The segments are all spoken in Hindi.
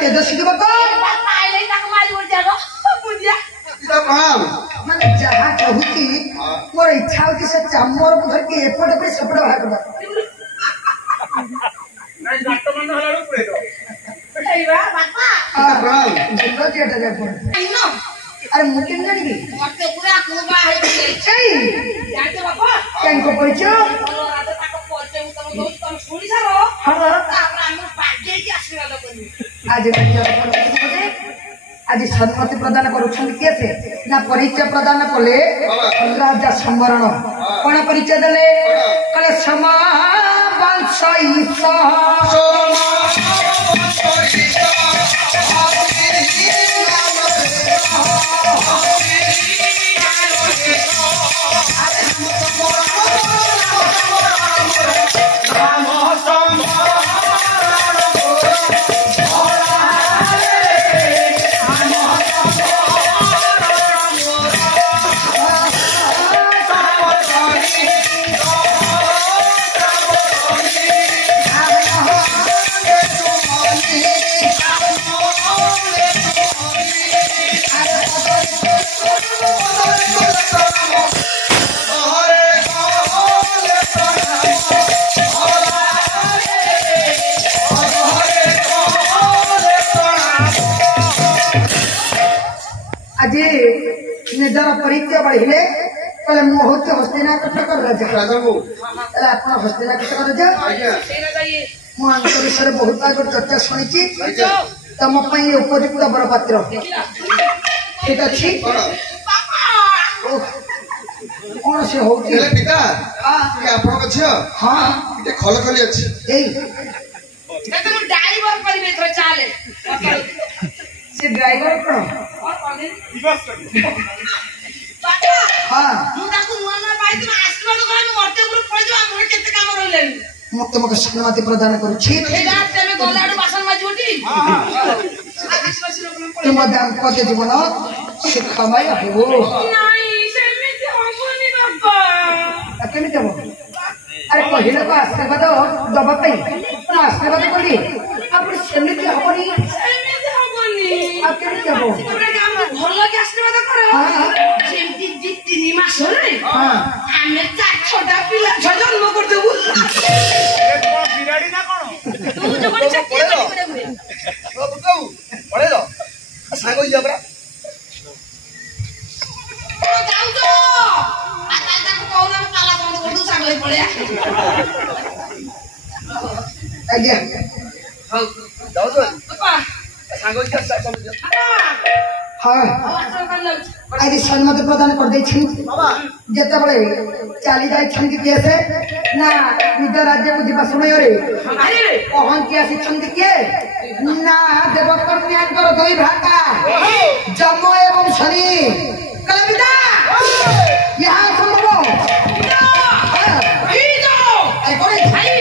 तेजस्वी बाबा माने जहाँ कहूची मोर इच्छा होची से चामर को धर के एपटे पे सेपटे बाहर करबा नहीं डाक्टर मन हलाडू पड़े तो एइबा बापा जिंदा जेटा जे इनो अरे मुकिन जानी की मते पूरा कुबा है छई जानते बापा केन को परिचय राजा ताको परिचय तुम दोस्त तुम सुनी सारो हां तापर हम पाजे की आशीर्वाद करी आज आज सम्मति प्रदान करुछन केसे ना परिचय प्रदान कले राजा संवरण कोन परिचय देले कले समा वंश ईसा आज निजर परिचय बढ़िले कले मु होते हस्तिनापुर राजा राजा को आप हस्तिनापुर राजा मु आंक विषय बहुत आगे चर्चा शुणी तुम उपयुक्त बरपात्र ठीक अच्छे कौन से हो पिता आपण झियो हाँ खल खली अच्छी तुम ड्राइवर परिबे तो चाले से ड्राइवर कौन पापा हाँ मु ताको नुआ पाई तुम आशीर्वाद कर मरते ऊपर पड़ जा हमर केते काम रहलेनी मु तुमको सम्मति प्रदान करू छी एडा तेमे गोलाडू बासन माजोटी तुम दाम्पत्य जीवन सुखमय हो नहीं सेमिति होबनी बाबा केमिति हो अरे कहिले को आशीर्वाद दबा पई तुम आशीर्वाद करी आपण सेमिति होबनी सेमिति होबनी आ केमिति हो तोरे काम भलो के आशीर्वाद करो हां सेमिति दी 3 मास रे हां हमें 4-6टा पिला जन्म कर देबु ये तो बिराड़ी ना कोन तू जो बड़ी चक्की बड़ी करे हुए ओ बुकाऊ पड़े लो सागो जा बरा ओ जाऊ तो आकाल ताको कहला पाला बंद कर दू सागले पड़े आज्ञा हां जाओ तो पापा सागो जा सब हाँ आवाज कर लो आज सम्मति प्रदान कर दे छी बाबा जेते बळे चाली जाय छंदी केसे ना निज राज्य को दिबा समय रे अरे कहन के आसी छंदी के ना देव कन्या कर दोई भ्राता जम्मू एवं शनि कलविदा यहां सुनो ई जाओ ए कोई भाई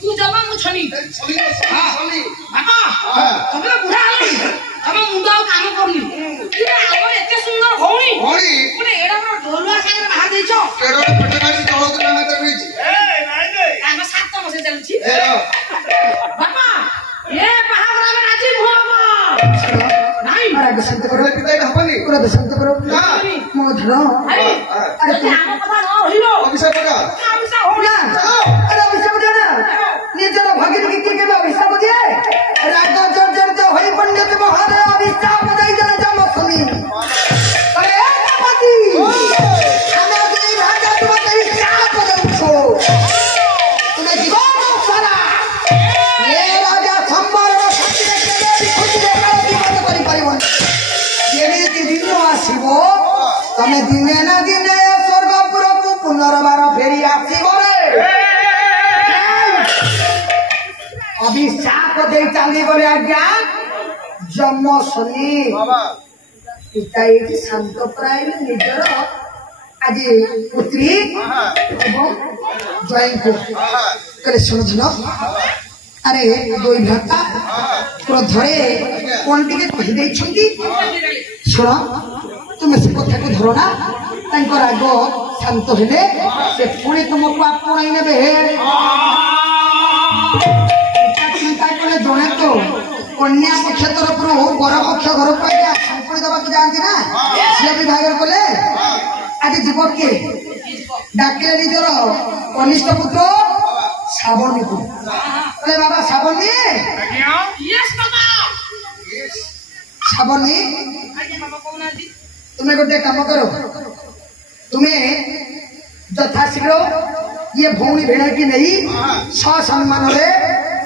तू जबा मु छनी छली छली बाबा हां तबे बुढ़ा हली तबे मुंडा काम करनी इरा हमर एते सुंदर भौणी होड़ी पुणे एडा बड़ ढोलुआ सागर बाहर देछो केडो पटकासी तळो तो नामे तर रहिछि ए नाइ दे आगो 7 मास चलछि ए बाबा ए बाहागरा में राजी भो बाबा नहीं अरे शांत करो पिता एटा हबनी पूरा शांत करो मो धर अरे अरे हम कथा न होइलो अभिषेक करा हमसा होना ना अरे अभिशाप दे ना निजर भगिनी की के अभिशाप दे राजा जर्जर होई पंडित महाराज अभिशाप दे जन जम सुनी अरे पति हम अगली राजा तुम तेरी शाप दे छो तुम्हें जीवन सारा ये राजा संवरण शक्ति के खुद रे जीवन करि परिवन जेने दिन आसीबो तमे दिने ना दिने स्वर्गपुर को पुनर्बार फेरी आसीबो रे अभिशाप दे चाली गले आज्ञा जम शनि बाबा पिता ये शांत प्राय निजर आज पुत्री एवं जय को करे समझल अरे दो भ्राता धरे कौन टी कही शुण तुम से कथा को धर ना राग शांत हेले से पुणी तुमको आपणाई ने चिंता कले जड़े तो कन्या पक्ष तरफ बर पक्ष घर को संपुड़ी दबा जाती ना झील विभाग बोले आज युवक के डाकिले निजर कनिष्ठ पुत्र श्रावणी को बोले बाबा श्रावणी श्रावणी तुम्हें गोटे कम करो तुम्हें यथाशीघ्र ये भौणी भेड़ की नहीं सम्मान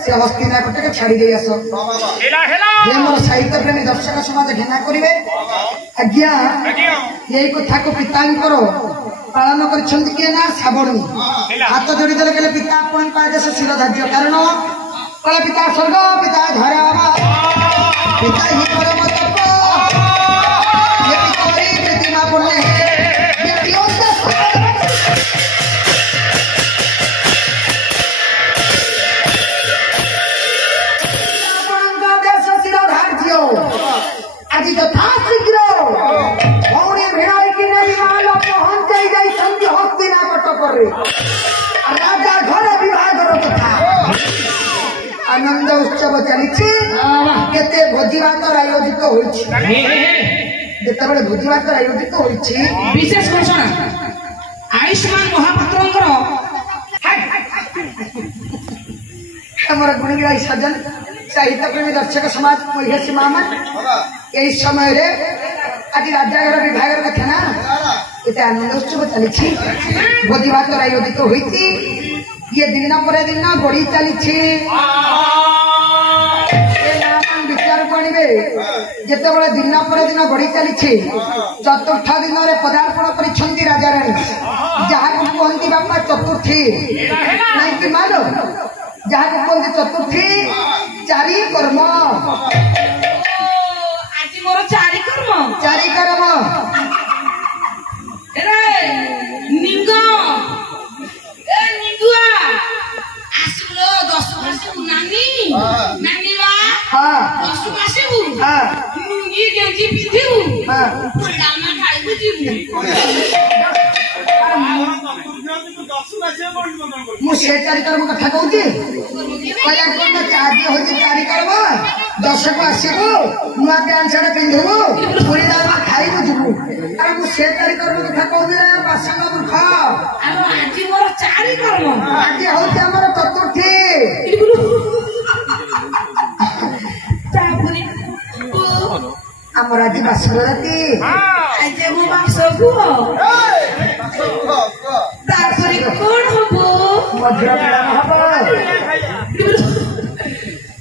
से हस्तिनापुर के छाड़ी दे आस मोर साहित्य प्रेमी दर्शक समाज घृणा करेंगे आज्ञा यही कथा को पितांकर पालन कर श्रावणी हाथ जोड़ी देले कहले पिता आपण आदेश शिर धार्य कारण कहले पिता स्वर्ग पिता धरा पिता ही परम तप ये पितरी प्रतिमा पुण्य ये प्रियंत आज यथा शीघ्र भौणी भिड़ाई कि नहीं माल पहुंचे जाई हस्तिनापुर राजा घर विभाग कथा आनंद उत्सव चली केते भोजी भात आयोजित होते भोजी भात आयोजित हो विशेष घोषणा आयुष्मान महापात्र गुणगिरा सज्जन साहित्य प्रेमी दर्शक समाज महिषी मामा यही समय आज राजागर विभाग कथा ना ये आनंद उत्सव चली भोजी भात आयोजित होती ये दिन पर दिन बढ़ी चली विचार को आणवे जिते दिन पर दिन बढ़ी चली चतुर्थ दिन में पदार्पण कर राजा राणी जहाँ कहती बापा चतुर्थी नहीं कि मान जहाँ कहते चतुर्थी चारि कर्म आज मोर चारि कर्म निंग निंगुआ आसुलो 10 मास नानी नानी बा हां 10 मास हां ये गेंजी पिथिउ हां डालमा खाइबु जीबु मुझे चारि कर्म कथा कहूँ आज हूँ चारि कर्म 10 को आसबू नुआ पैंट सार्ट पिंधबू पूरी डालमा खाइबू जीवु अरे मुझे चारि कर्म कथा कहूँ बासन मूर्ख आज मोर चारि कर्म आज हूँ आमर चतुर्थी आमर आज बासन राति आज मो बासगु तापरे कोन हबो मधुर प्रेम हबो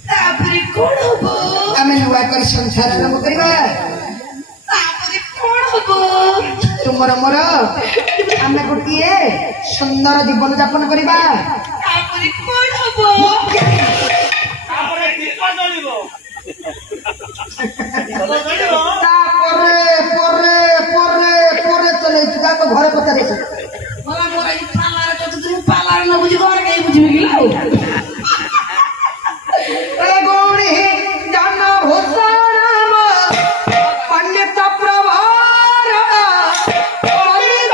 तापरे कोन हबो आमे नुआ कर संसार आरंभ करबा तापरे कोन हबो तुमर मोर आमे गोटिए सुंदर जीवन यापन करबा तापरे कोन हबो तापरे दीप जलिबो तो घर पचारे मोरा मोरा ई पालार तो तू पालार न बुझी घर के बुझी गेला ए गौरी जान भूषण पंडित प्रभार पंडित